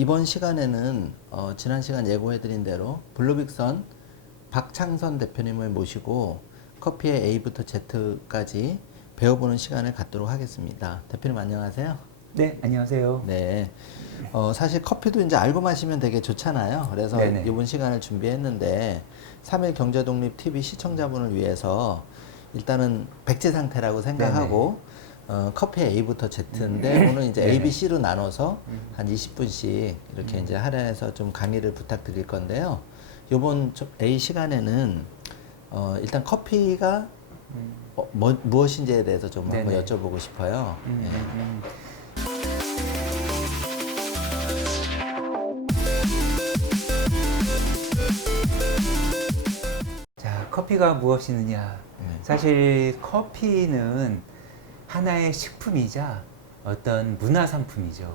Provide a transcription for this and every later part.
이번 시간에는 지난 시간 예고해드린 대로 블루빅선 박창선 대표님을 모시고 커피의 A부터 Z까지 배워보는 시간을 갖도록 하겠습니다. 대표님 안녕하세요. 네, 안녕하세요. 네. 사실 커피도 이제 알고 마시면 되게 좋잖아요. 그래서 네네. 이번 시간을 준비했는데 3일 경제독립 TV 시청자분을 위해서 일단은 백지 상태라고 생각하고 커피의 A부터 Z인데 오늘 이제 A, 네네. B, C로 나눠서 한 20분씩 이렇게 이제 할애해서 좀 강의를 부탁드릴 건데요. 요번 A 시간에는 일단 커피가 무엇인지에 대해서 좀 한번 네네. 여쭤보고 싶어요. 예. 자, 커피가 무엇이느냐? 사실 커피는 하나의 식품이자 어떤 문화 상품이죠.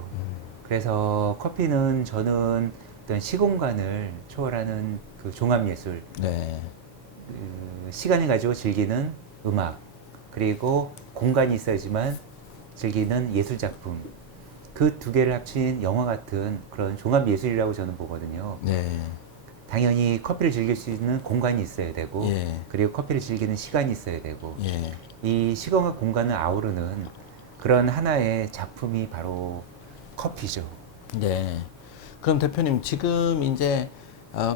그래서 커피는 저는 어떤 시공간을 초월하는 그 종합예술, 네. 시간을 가지고 즐기는 음악, 그리고 공간이 있어야지만 즐기는 예술작품, 그 두 개를 합친 영화 같은 그런 종합예술이라고 저는 보거든요. 네. 당연히 커피를 즐길 수 있는 공간이 있어야 되고, 예. 그리고 커피를 즐기는 시간이 있어야 되고, 예. 이 시간과 공간을 아우르는 그런 하나의 작품이 바로 커피죠. 네. 그럼 대표님 지금 이제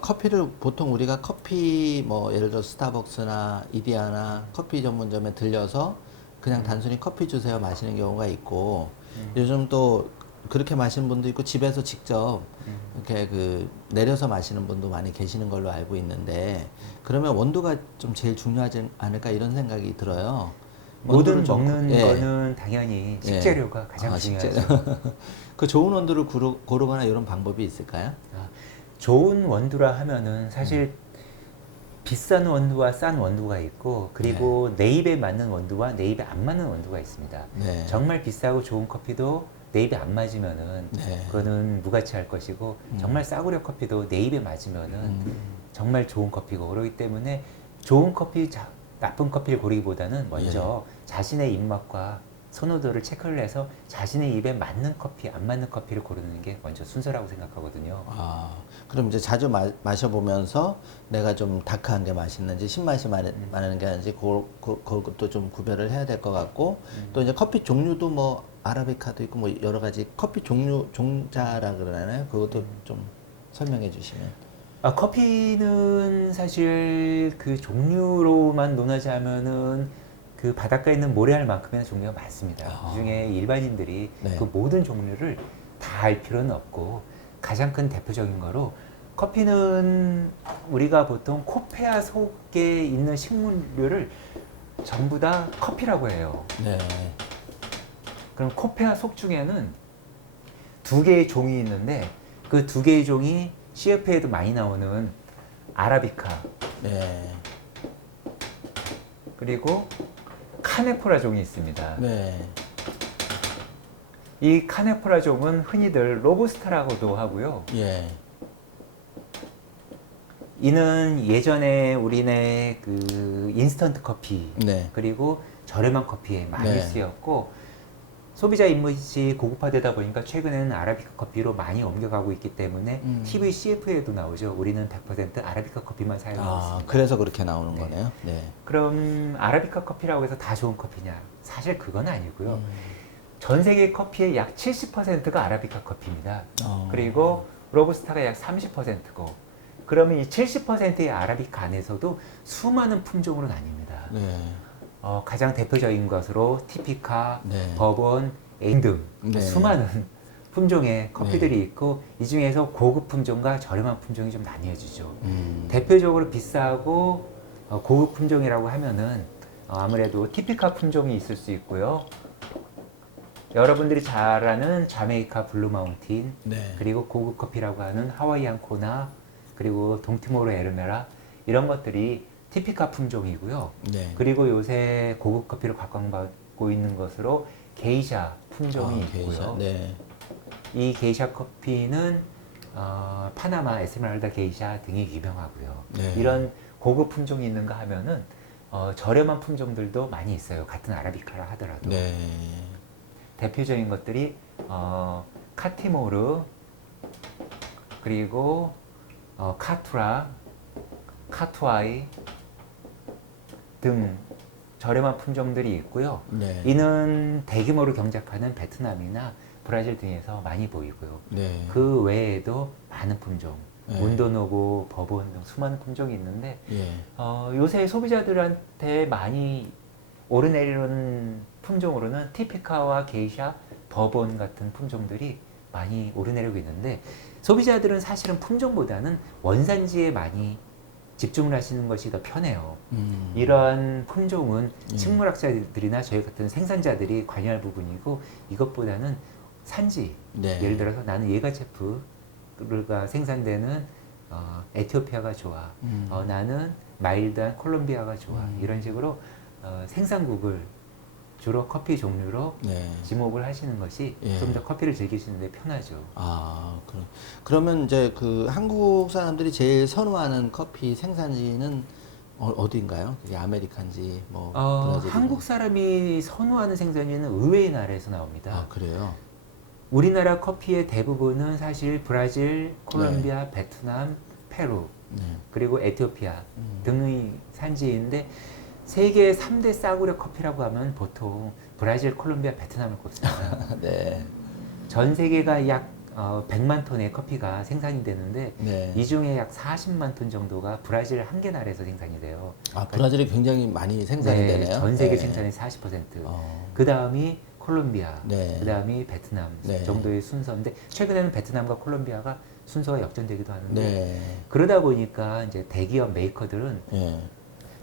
커피를 보통 우리가 커피 뭐 예를 들어 스타벅스나 이디야나 커피 전문점에 들려서 그냥 단순히 커피 주세요 마시는 경우가 있고 요즘 또 그렇게 마시는 분도 있고 집에서 직접 이렇게 그 내려서 마시는 분도 많이 계시는 걸로 알고 있는데 그러면 원두가 좀 제일 중요하지 않을까 이런 생각이 들어요. 모든 원두를 좀 먹는 예. 거는 당연히 식재료가 가장 중요하죠. 그 좋은 원두를 고르거나 이런 방법이 있을까요? 아, 좋은 원두라 하면은 사실 비싼 원두와 싼 원두가 있고, 그리고 내 입에 맞는 원두와 내 입에 안 맞는 원두가 있습니다. 네. 정말 비싸고 좋은 커피도 내 입에 안 맞으면은 네. 그거는 무가치할 것이고, 정말 싸구려 커피도 내 입에 맞으면은 정말 좋은 커피고, 그렇기 때문에 좋은 커피, 나쁜 커피를 고르기보다는 먼저 자신의 입맛과 선호도를 체크를 해서 자신의 입에 맞는 커피, 안 맞는 커피를 고르는 게 먼저 순서라고 생각하거든요. 아, 그럼 이제 자주 마셔보면서 내가 좀 다크한 게 맛있는지 신맛이 많은 게 아닌지 그것도 좀 구별을 해야 될 것 같고 또 이제 커피 종류도 뭐 아라비카도 있고 뭐 여러 가지 커피 종자라 그러나요? 그것도 좀 설명해 주시면. 아, 커피는 사실 그 종류로만 논하자면은 그 바닷가에 있는 모래알만큼이나 종류가 많습니다. 그중에 일반인들이 네. 그 모든 종류를 다 알 필요는 없고, 가장 큰 대표적인 거로 커피는 우리가 보통 코페아 속에 있는 식물류를 전부 다 커피라고 해요. 네. 그럼 코페아 속 중에는 두 개의 종이 있는데, 그 두 개의 종이 CF에도 많이 나오는 아라비카, 네. 그리고 카네포라 종이 있습니다. 네. 이 카네포라 종은 흔히들 로부스타라고도 하고요. 예. 이는 예전에 우리네 그 인스턴트 커피, 네. 그리고 저렴한 커피에 많이 네. 쓰였고, 소비자 입맛이 고급화되다 보니까 최근에는 아라비카 커피로 많이 옮겨가고 있기 때문에 TV CF에도 나오죠. 우리는 100% 아라비카 커피만 사용하고 있습니다. 그래서 그렇게 나오는 거네요. 네. 그럼 아라비카 커피라고 해서 다 좋은 커피냐? 사실 그건 아니고요. 전 세계 커피의 약 70%가 아라비카 커피입니다. 그리고 로부스타가 약 30%고, 그러면 이 70%의 아라비카 안에서도 수많은 품종으로 나뉩니다. 네. 가장 대표적인 것으로 티피카, 네. 버번, 에인 등 네. 수많은 품종의 커피들이 있고, 이 중에서 고급 품종과 저렴한 품종이 좀 나뉘어지죠. 대표적으로 비싸고 고급 품종이라고 하면은 아무래도 티피카 품종이 있을 수 있고요. 여러분들이 잘 아는 자메이카 블루 마운틴, 네. 그리고 고급 커피라고 하는 하와이안 코나, 그리고 동티모르 에르메라, 이런 것들이 티피카 품종이고요. 네. 그리고 요새 고급 커피를 각광받고 있는 것으로 게이샤 품종이 있고요. 게이샤. 네. 이 게이샤 커피는 파나마 에스메랄다 게이샤 등이 유명하고요. 네. 이런 고급 품종이 있는가 하면은 저렴한 품종들도 많이 있어요. 같은 아라비카라 하더라도. 네. 대표적인 것들이 카티모르, 그리고 카투라, 카투아이 등 저렴한 품종들이 있고요. 네. 이는 대규모로 경작하는 베트남이나 브라질 등에서 많이 보이고요. 네. 그 외에도 많은 품종, 네. 문도노고, 버본 등 수많은 품종이 있는데 예. 요새 소비자들한테 많이 오르내리는 품종으로는 티피카와 게이샤, 버본 같은 품종들이 많이 오르내리고 있는데 소비자들은 사실은 품종보다는 원산지에 많이 집중을 하시는 것이 더 편해요. 이러한 품종은 식물학자들이나 저희 같은 생산자들이 관여할 부분이고 이것보다는 산지, 네. 예를 들어서 나는 예가체프가 생산되는 에티오피아가 좋아. 나는 마일드한 콜롬비아가 좋아. 이런 식으로 생산국을 주로 커피 종류로 네. 지목을 하시는 것이 예. 좀 더 커피를 즐기시는데 편하죠. 그러면 이제 그 한국 사람들이 제일 선호하는 커피 생산지는 어디인가요? 그게 아메리칸지 뭐 브라질이지? 한국 사람이 선호하는 생산지는 의외의 나라에서 나옵니다. 아, 그래요? 우리나라 커피의 대부분은 사실 브라질, 콜롬비아, 베트남, 페루, 네. 그리고 에티오피아 등의 산지인데 세계 3대 싸구려 커피라고 하면 보통 브라질, 콜롬비아, 베트남을 꼽습니다. 네. 전 세계가 약 100만 톤의 커피가 생산이 되는데 네. 이 중에 약 40만 톤 정도가 브라질 한 개 나라에서 생산이 돼요. 아, 브라질이 굉장히 많이 생산이 네, 되네요. 전 세계 네. 생산의 40%. 어. 그 다음이 콜롬비아, 네. 그 다음이 베트남 네. 정도의 순서인데 최근에는 베트남과 콜롬비아가 순서가 역전되기도 하는데 네. 그러다 보니까 이제 대기업 메이커들은 예.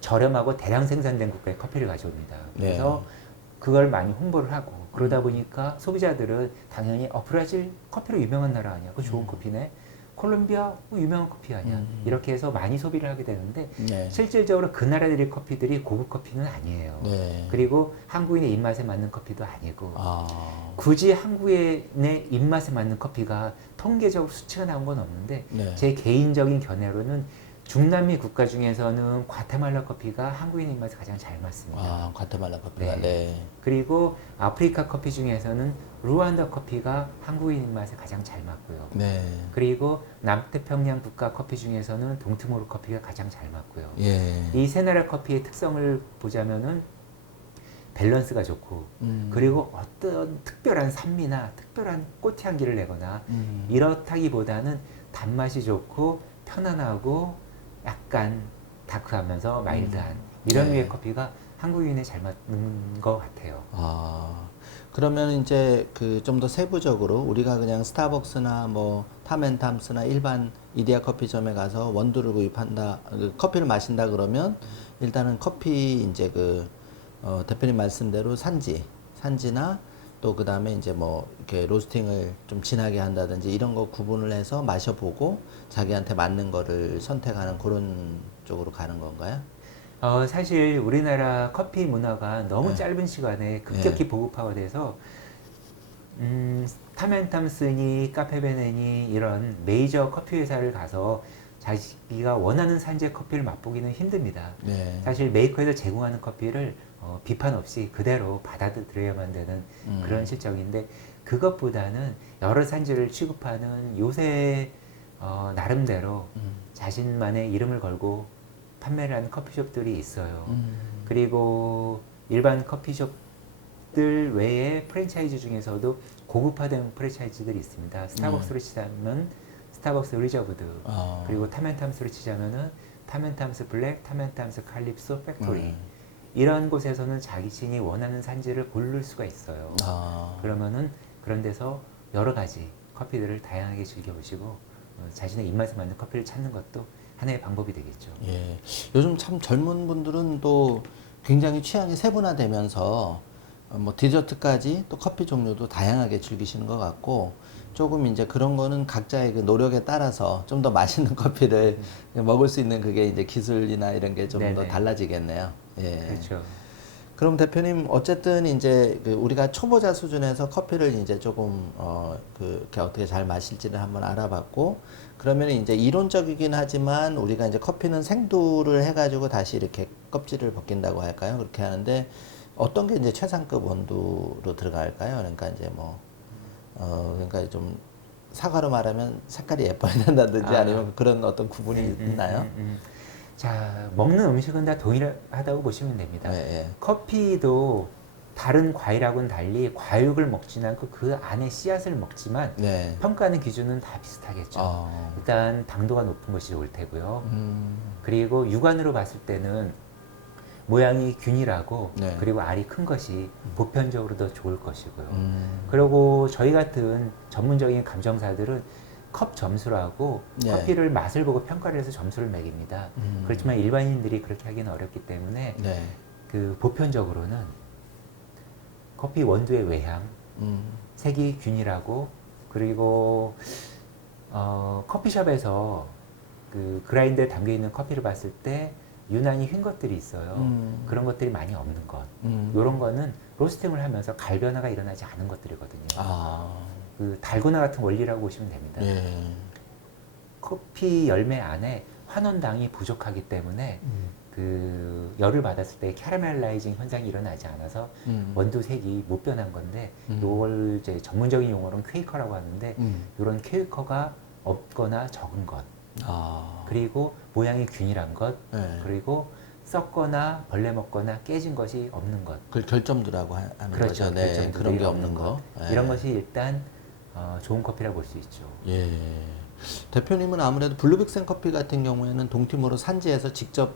저렴하고 대량 생산된 국가의 커피를 가져옵니다. 그래서 네. 그걸 많이 홍보를 하고 그러다 보니까 소비자들은 당연히 브라질 커피로 유명한 나라 아니야? 그 좋은 커피네. 콜롬비아 유명한 커피 아니야? 이렇게 해서 많이 소비를 하게 되는데 네. 실질적으로 그 나라들의 커피들이 고급 커피는 아니에요. 네. 그리고 한국인의 입맛에 맞는 커피도 아니고 아. 굳이 한국인의 입맛에 맞는 커피가 통계적으로 수치가 나온 건 없는데 네. 제 개인적인 견해로는 중남미 국가 중에서는 과테말라 커피가 한국인 입맛에 가장 잘 맞습니다. 아, 과테말라 커피가. 네. 네. 그리고 아프리카 커피 중에서는 루안다 커피가 한국인 입맛에 가장 잘 맞고요. 네. 그리고 남태평양 국가 커피 중에서는 동트모르 커피가 가장 잘 맞고요. 예. 이 세 나라 커피의 특성을 보자면은 밸런스가 좋고 그리고 어떤 특별한 산미나 특별한 꽃향기를 내거나 이렇다기보다는 단맛이 좋고 편안하고 약간 다크하면서 마일드한 이런 네. 류의 커피가 한국인에 잘 맞는 것 같아요. 아, 그러면 이제 그 좀 더 세부적으로 우리가 그냥 스타벅스나 뭐 타멘탐스나 일반 이디야 커피점에 가서 원두를 구입한다, 그 커피를 마신다 그러면 일단은 커피 이제 대표님 말씀대로 산지나 또 그 다음에 이제 뭐 이렇게 로스팅을 좀 진하게 한다든지 이런 거 구분을 해서 마셔보고 자기한테 맞는 거를 선택하는 그런 쪽으로 가는 건가요? 사실 우리나라 커피 문화가 너무 네. 짧은 시간에 급격히 보급화가 돼서 타멘탐스니 카페베네니 이런 메이저 커피 회사를 가서 자기가 원하는 산지의 커피를 맛보기는 힘듭니다. 네. 사실 메이커에서 제공하는 커피를 비판 없이 그대로 받아들여야만 되는 그런 실정인데 그것보다는 여러 산지를 취급하는 요새 나름대로 자신만의 이름을 걸고 판매를 하는 커피숍들이 있어요. 그리고 일반 커피숍들 외에 프랜차이즈 중에서도 고급화된 프랜차이즈들이 있습니다. 스타벅스로 치자면 스타벅스 리저브드, 그리고 타멘탐스로 치자면은 타멘탐스 블랙, 타멘탐스 칼립소 팩토리 이런 곳에서는 자신이 원하는 산지를 고를 수가 있어요. 그러면은 그런 데서 여러 가지 커피들을 다양하게 즐겨보시고 자신의 입맛에 맞는 커피를 찾는 것도 하나의 방법이 되겠죠. 예. 요즘 참 젊은 분들은 또 굉장히 취향이 세분화되면서 뭐 디저트까지 또 커피 종류도 다양하게 즐기시는 것 같고 조금 이제 그런 거는 각자의 그 노력에 따라서 좀 더 맛있는 커피를 먹을 수 있는 그게 이제 기술이나 이런 게 좀 더 네네. 달라지겠네요. 예. 그렇죠. 그럼 대표님 어쨌든 이제 그 우리가 초보자 수준에서 커피를 이제 조금 그렇게 어떻게 잘 마실지를 한번 알아봤고 그러면 이제 이론적이긴 하지만 우리가 이제 커피는 생두를 해가지고 다시 이렇게 껍질을 벗긴다고 할까요? 그렇게 하는데 어떤 게 이제 최상급 원두로 들어갈까요? 그러니까 이제 뭐 그러니까 좀 사과로 말하면 색깔이 예뻐야 된다든지 아. 아니면 그런 어떤 구분이 있나요? 자, 먹는 음식은 다 동일하다고 보시면 됩니다. 네, 커피도 다른 과일하고는 달리 과육을 먹지는 않고 그 안에 씨앗을 먹지만 네. 평가하는 기준은 다 비슷하겠죠. 어. 일단 당도가 높은 것이 좋을 테고요. 그리고 육안으로 봤을 때는 모양이 균일하고 네. 그리고 알이 큰 것이 보편적으로 더 좋을 것이고요. 그리고 저희 같은 전문적인 감정사들은 컵 점수라고 네. 커피를 맛을 보고 평가를 해서 점수를 매깁니다. 그렇지만 일반인들이 그렇게 하기는 어렵기 때문에 네. 그 보편적으로는 커피 원두의 외향, 색이 균일하고 그리고 커피숍에서 그 그라인더에 담겨 있는 커피를 봤을 때 유난히 휜 것들이 있어요. 그런 것들이 많이 없는 것. 이런 거는 로스팅을 하면서 갈 변화가 일어나지 않은 것들이거든요. 아. 그 달고나 같은 원리라고 보시면 됩니다. 예. 커피 열매 안에 환원당이 부족하기 때문에 그 열을 받았을 때 캐러멜라이징 현상이 일어나지 않아서 원두 색이 못 변한 건데 이걸 이제 전문적인 용어로는 퀘이커라고 하는데 이런 퀘이커가 없거나 적은 것 아. 그리고 모양이 균일한 것 네. 그리고 썩거나 벌레 먹거나 깨진 것이 없는 것 그 결점들하고 하는 그렇죠. 거죠. 네. 결점들이 그런 게 없는 거. 예. 이런 것이 일단 좋은 커피라고 볼 수 있죠. 예. 대표님은 아무래도 블루빅생 커피 같은 경우에는 동티모로 산지에서 직접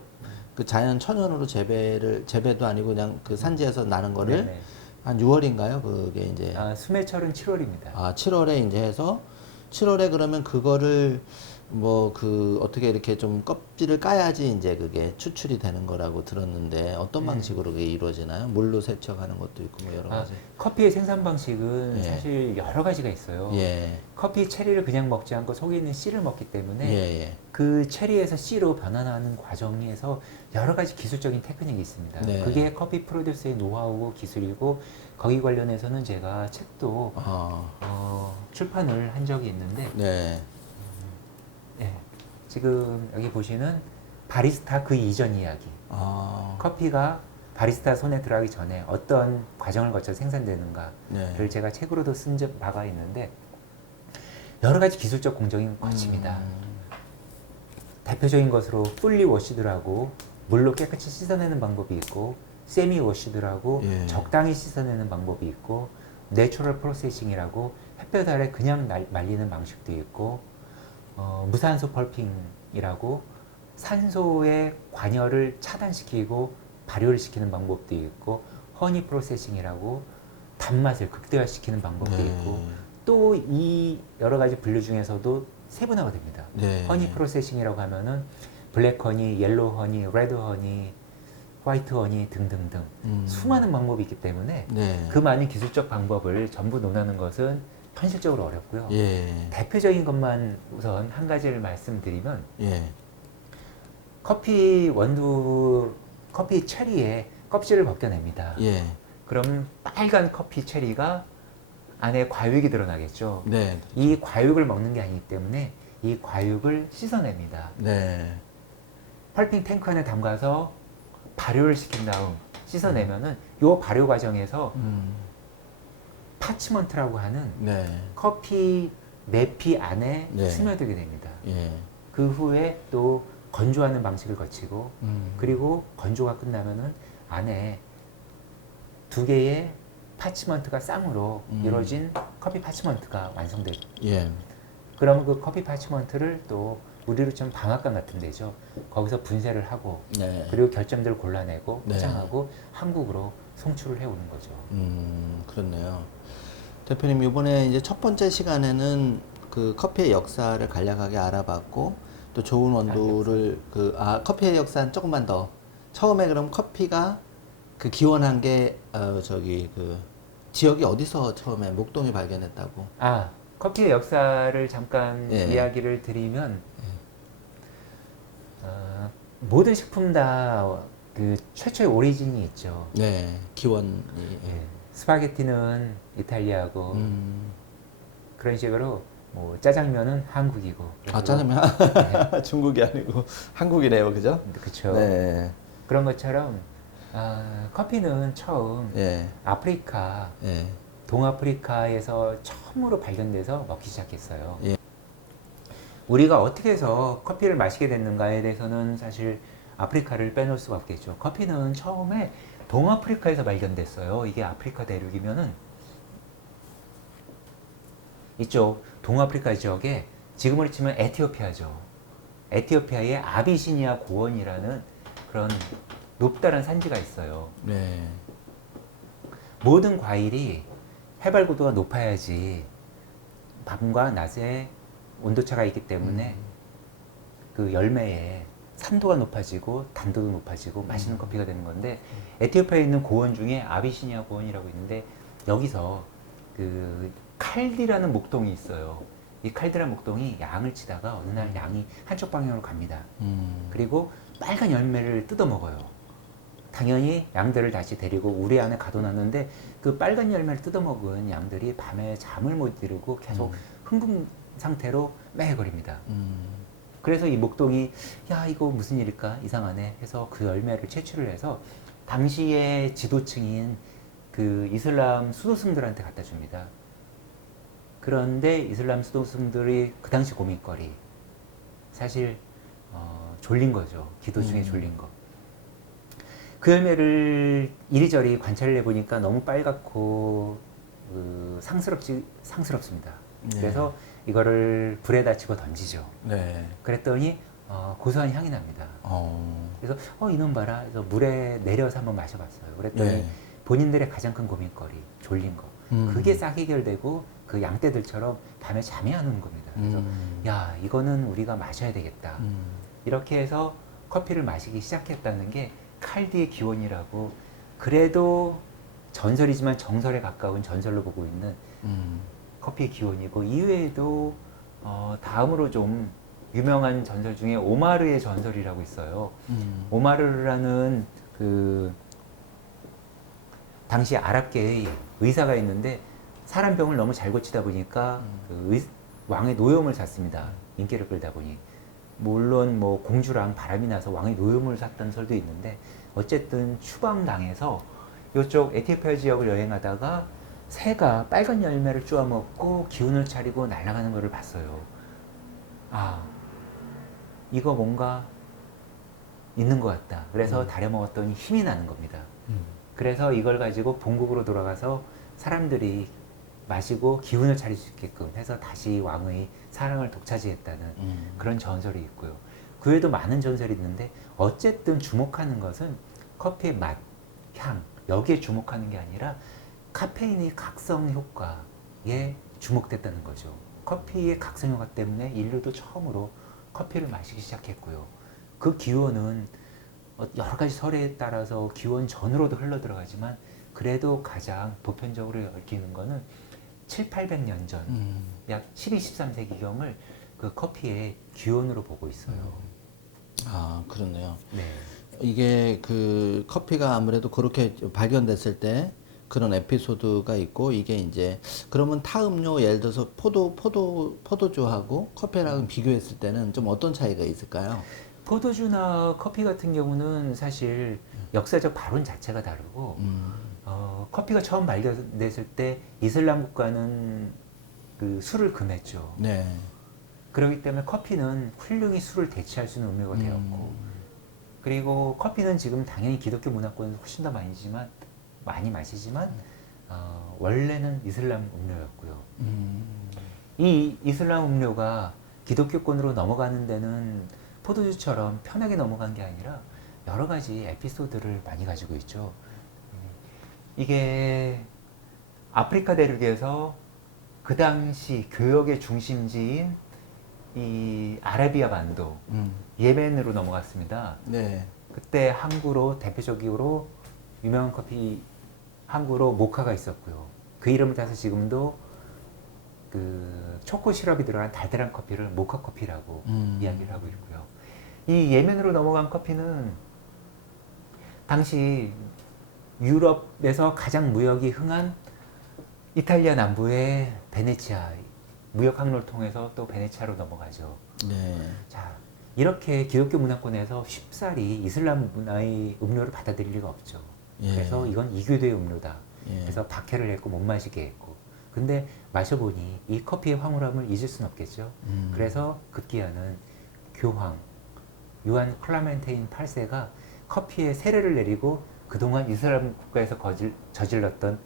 그 자연 천연으로 재배도 아니고 그냥 그 산지에서 나는 거를 네네. 한 6월인가요? 그게 이제 수매철은 7월입니다. 7월에 이제 해서 7월에 그러면 그거를 뭐 그 어떻게 이렇게 좀 껍질을 까야지 이제 그게 추출이 되는 거라고 들었는데 어떤 방식으로 그게 이루어지나요? 물로 세척하는 것도 있고 뭐 여러 가지. 커피의 생산 방식은 예. 사실 여러 가지가 있어요. 예. 커피 체리를 그냥 먹지 않고 속에 있는 씨를 먹기 때문에 예, 예. 그 체리에서 씨로 변환하는 과정에서 여러 가지 기술적인 테크닉이 있습니다. 네. 그게 커피 프로듀서의 노하우고 기술이고 거기 관련해서는 제가 책도 출판을 한 적이 있는데 네. 예, 지금 여기 보시는 바리스타 그 이전 이야기. 커피가 바리스타 손에 들어가기 전에 어떤 과정을 거쳐 생산되는가를 네. 제가 책으로도 쓴 바가 있는데 여러 가지 기술적 공정이 거칩니다. 대표적인 것으로 풀리 워시드라고 물로 깨끗이 씻어내는 방법이 있고 세미 워시드라고 예. 적당히 씻어내는 방법이 있고 내추럴 프로세싱이라고 햇볕 아래 그냥 말리는 방식도 있고 무산소 펄핑이라고 산소의 관여를 차단시키고 발효를 시키는 방법도 있고 허니 프로세싱이라고 단맛을 극대화시키는 방법도 네. 있고 또 이 여러 가지 분류 중에서도 세분화가 됩니다. 네. 허니 프로세싱이라고 하면은 블랙 허니, 옐로우 허니, 레드 허니, 화이트 허니 등등등 수많은 방법이 있기 때문에 네. 그 많은 기술적 방법을 전부 논하는 것은 현실적으로 어렵고요. 예. 대표적인 것만 우선 한 가지를 말씀드리면 예. 커피 체리의 껍질을 벗겨냅니다. 예. 그럼 빨간 커피 체리가 안에 과육이 드러나겠죠. 네. 이 과육을 먹는 게 아니기 때문에 이 과육을 씻어냅니다. 네. 펄핑 탱크 안에 담가서 발효를 시킨 다음 씻어내면은 이 발효 과정에서 파치먼트라고 하는 네. 커피 내피 안에 네. 스며들게 됩니다. 예. 그 후에 또 건조하는 방식을 거치고 그리고 건조가 끝나면은 안에 두 개의 파치먼트가 쌍으로 이루어진 커피 파치먼트가 완성됩니다. 예. 그럼 그 커피 파치먼트를 또 우리로 치면 방앗간 같은 데죠. 거기서 분쇄를 하고 네. 그리고 결점들을 골라내고 네. 포장하고 한국으로 송출을 해오는 거죠. 그렇네요. 대표님, 이번에 이제 첫 번째 시간에는 그 커피의 역사를 간략하게 알아봤고, 또 좋은 원두를, 커피의 역사는 조금만 더. 처음에 그럼 커피가 그 기원한 게, 지역이 어디서 처음에 목동이 발견했다고? 커피의 역사를 잠깐 예. 이야기를 드리면, 모든 식품 다 그 최초의 오리진이 있죠. 네, 기원이. 예. 스파게티는 이탈리아고 그런 식으로 뭐 짜장면은 한국이고. 짜장면? 중국이 아니고 한국이네요, 그죠? 그렇죠. 네. 그런 것처럼 커피는 처음 예. 아프리카 예. 동아프리카에서 처음으로 발견돼서 먹기 시작했어요. 예. 우리가 어떻게 해서 커피를 마시게 됐는가에 대해서는 사실 아프리카를 빼놓을 수가 없겠죠. 커피는 처음에 동아프리카에서 발견됐어요. 이게 아프리카 대륙이면은 이쪽 동아프리카 지역에 지금으로 치면 에티오피아죠. 에티오피아의 아비시니아 고원이라는 그런 높다란 산지가 있어요. 네. 모든 과일이 해발 고도가 높아야지 밤과 낮에 온도차가 있기 때문에 그 열매에 산도가 높아지고 단도도 높아지고 맛있는 커피가 되는 건데 에티오피아에 있는 고원 중에 아비시니아 고원이라고 있는데 여기서 그 칼디라는 목동이 있어요. 이 칼디라는 목동이 양을 치다가 어느 날 양이 한쪽 방향으로 갑니다. 그리고 빨간 열매를 뜯어 먹어요. 당연히 양들을 다시 데리고 우리 안에 가둬놨는데 그 빨간 열매를 뜯어먹은 양들이 밤에 잠을 못 이루고 계속 흥분 상태로 매거립니다. 그래서 이 목동이 야 이거 무슨 일일까 이상하네 해서 그 열매를 채취를 해서 당시의 지도층인 그 이슬람 수도승들한테 갖다 줍니다. 그런데 이슬람 수도승들이 그 당시 고민거리 사실 졸린 거죠. 기도 중에 졸린 거. 그 열매를 이리저리 관찰을 해보니까 너무 빨갛고 상스럽습니다. 네. 그래서 이거를 불에다 집어 던지죠. 네. 그랬더니 고소한 향이 납니다. 그래서 이놈 봐라. 그래서 물에 내려서 한번 마셔봤어요. 그랬더니 네. 본인들의 가장 큰 고민거리, 졸린 거. 그게 싹 해결되고 그 양떼들처럼 밤에 잠이 안 오는 겁니다. 그래서 야 이거는 우리가 마셔야 되겠다. 이렇게 해서 커피를 마시기 시작했다는 게 칼디의 기원이라고 그래도 전설이지만 정설에 가까운 전설로 보고 있는 커피의 기원이고 이외에도 다음으로 좀 유명한 전설 중에 오마르의 전설이라고 있어요. 오마르라는 그 당시 아랍계의 의사가 있는데 사람 병을 너무 잘 고치다 보니까 그 왕의 노염을 샀습니다. 인기를 끌다 보니. 물론 뭐 공주랑 바람이 나서 왕의 노염을 샀다는 설도 있는데 어쨌든 추방당해서 이쪽 에티오피아 지역을 여행하다가 새가 빨간 열매를 쪼아 먹고 기운을 차리고 날아가는 것을 봤어요. 아, 이거 뭔가 있는 것 같다. 그래서 다려 먹었더니 힘이 나는 겁니다. 그래서 이걸 가지고 본국으로 돌아가서 사람들이 마시고 기운을 차릴 수 있게끔 해서 다시 왕의 사랑을 독차지했다는 그런 전설이 있고요. 그 외에도 많은 전설이 있는데 어쨌든 주목하는 것은 커피의 맛, 향 여기에 주목하는 게 아니라 카페인의 각성 효과에 주목됐다는 거죠. 커피의 각성 효과 때문에 인류도 처음으로 커피를 마시기 시작했고요. 그 기원은 여러 가지 설에 따라서 기원 전으로도 흘러 들어가지만 그래도 가장 보편적으로 얽히는 거는 7, 800년 전, 약 12, 13세기경을 그 커피의 기원으로 보고 있어요. 아, 그렇네요. 네. 이게 그 커피가 아무래도 그렇게 발견됐을 때 그런 에피소드가 있고 이게 이제 그러면 타 음료 예를 들어서 포도주하고 커피랑 비교했을 때는 좀 어떤 차이가 있을까요? 포도주나 커피 같은 경우는 사실 역사적 발원 자체가 다르고 커피가 처음 발견됐을 때 이슬람 국가는 그 술을 금했죠. 네. 그렇기 때문에 커피는 훌륭히 술을 대체할 수 있는 음료가 되었고 그리고 커피는 지금 당연히 기독교 문화권에서 훨씬 더 많이 마시지만 원래는 이슬람 음료였고요. 이 이슬람 음료가 기독교권으로 넘어가는 데는 포도주처럼 편하게 넘어간 게 아니라 여러 가지 에피소드를 많이 가지고 있죠. 이게 아프리카 대륙에서 그 당시 교역의 중심지인 이 아라비아 반도, 예멘으로 넘어갔습니다. 네. 그때 항구로 대표적으로 유명한 커피 항구로 모카가 있었고요. 그 이름을 따서 지금도 그 초코 시럽이 들어간 달달한 커피를 모카 커피라고 이야기를 하고 있고요. 이 예멘으로 넘어간 커피는 당시 유럽에서 가장 무역이 흥한 이탈리아 남부의 베네치아 무역 항로를 통해서 또 베네치아로 넘어가죠. 네. 자, 이렇게 기독교 문화권에서 쉽사리 이슬람 문화의 음료를 받아들일 리가 없죠. 예. 그래서 이건 이교도의 음료다. 예. 그래서 박해를 했고 못 마시게 했고 근데 마셔보니 이 커피의 황홀함을 잊을 수는 없겠죠. 그래서 급기야는 교황 요한 클라멘테인 8세가 커피에 세례를 내리고 그동안 이슬람 국가에서 저질렀던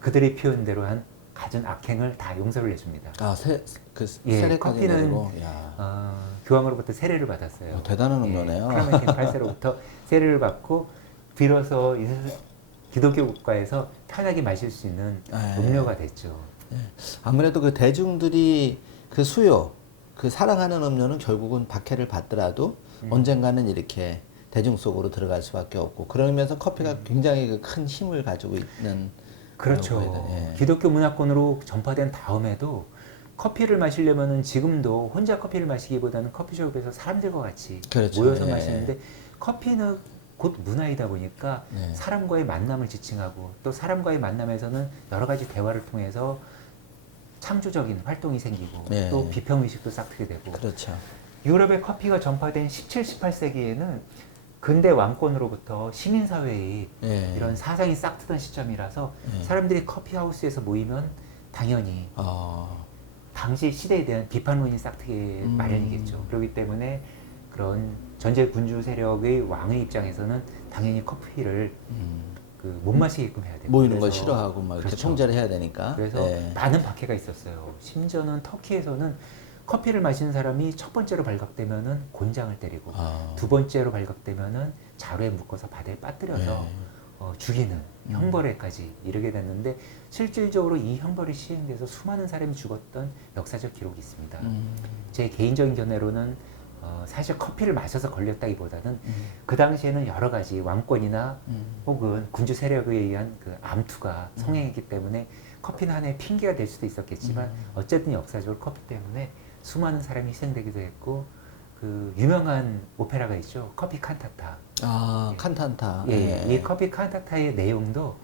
그들의 표현대로 한 갖은 악행을 다 용서를 해줍니다. 그 예, 세례까지 커피는 내리고. 야. 교황으로부터 세례를 받았어요. 대단한 음료네요. 클라멘테인 8세로부터 세례를 받고 비로소 기독교 국가에서 편하게 마실 수 있는 음료가 됐죠. 아무래도 그 대중들이 그 수요, 그 사랑하는 음료는 결국은 박해를 받더라도 언젠가는 이렇게 대중 속으로 들어갈 수밖에 없고, 그러면서 커피가 굉장히 그 큰 힘을 가지고 있는. 그렇죠. 기독교 문화권으로 전파된 다음에도 커피를 마시려면은 지금도 혼자 커피를 마시기보다는 커피숍에서 사람들과 같이 그렇죠. 모여서 예. 마시는데, 커피는 곧 문화이다 보니까 네. 사람과의 만남을 지칭하고, 또 사람과의 만남에서는 여러 가지 대화를 통해서 창조적인 활동이 생기고 네. 또 비평의식도 싹트게 되고. 그렇죠. 유럽의 커피가 전파된 17, 18세기에는 근대 왕권으로부터 시민사회의 예. 이런 사상이 싹트던 시점이라서 사람들이 커피하우스에서 모이면 당연히 당시 시대에 대한 비판론이 싹트게 마련이겠죠. 그렇기 때문에 그런 전제 군주 세력의 왕의 입장에서는 당연히 커피를 못 마시게끔 해야 돼요. 모이는 걸 그래서 싫어하고 막 이렇게 그렇죠. 통제를 해야 되니까. 그래서 많은 박해가 있었어요. 심지어는 터키에서는 커피를 마시는 사람이 첫 번째로 발각되면은 곤장을 때리고, 두 번째로 발각되면은 자루에 묶어서 바다에 빠뜨려서 죽이는 형벌에까지 이르게 됐는데, 실질적으로 이 형벌이 시행돼서 수많은 사람이 죽었던 역사적 기록이 있습니다. 제 개인적인 견해로는 사실 커피를 마셔서 걸렸다기보다는 그 당시에는 여러 가지 왕권이나 혹은 군주 세력에 의한 그 암투가 성행했기 때문에 커피는 하나의 핑계가 될 수도 있었겠지만, 어쨌든 역사적으로 커피 때문에 수많은 사람이 희생되기도 했고, 그 유명한 오페라가 있죠. 커피 칸타타. 칸타타. 이 커피 칸타타의 내용도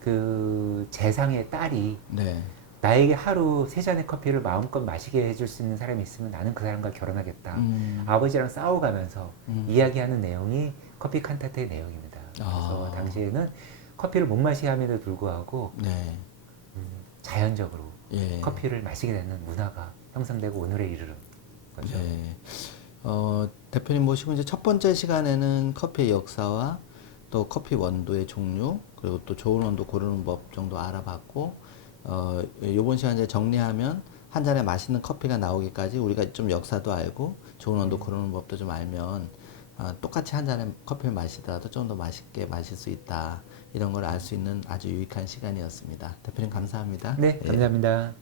그 재상의 딸이 나에게 하루 3잔의 커피를 마음껏 마시게 해줄 수 있는 사람이 있으면 나는 그 사람과 결혼하겠다. 아버지랑 싸워가면서 이야기하는 내용이 커피 칸타타의 내용입니다. 그래서 당시에는 커피를 못 마시게 함에도 불구하고 자연적으로 커피를 마시게 되는 문화가 형성되고 오늘에 이르는 거죠. 대표님 모시고 이제 첫 번째 시간에는 커피의 역사와 또 커피 원두의 종류, 그리고 또 좋은 원두 고르는 법 정도 알아봤고, 이번 시간 이제 정리하면 한 잔에 맛있는 커피가 나오기까지 우리가 좀 역사도 알고 좋은 원두 고르는 법도 좀 알면 똑같이 한 잔에 커피를 마시더라도 좀 더 맛있게 마실 수 있다, 이런 걸 알 수 있는 아주 유익한 시간이었습니다. 대표님 감사합니다. 네, 감사합니다.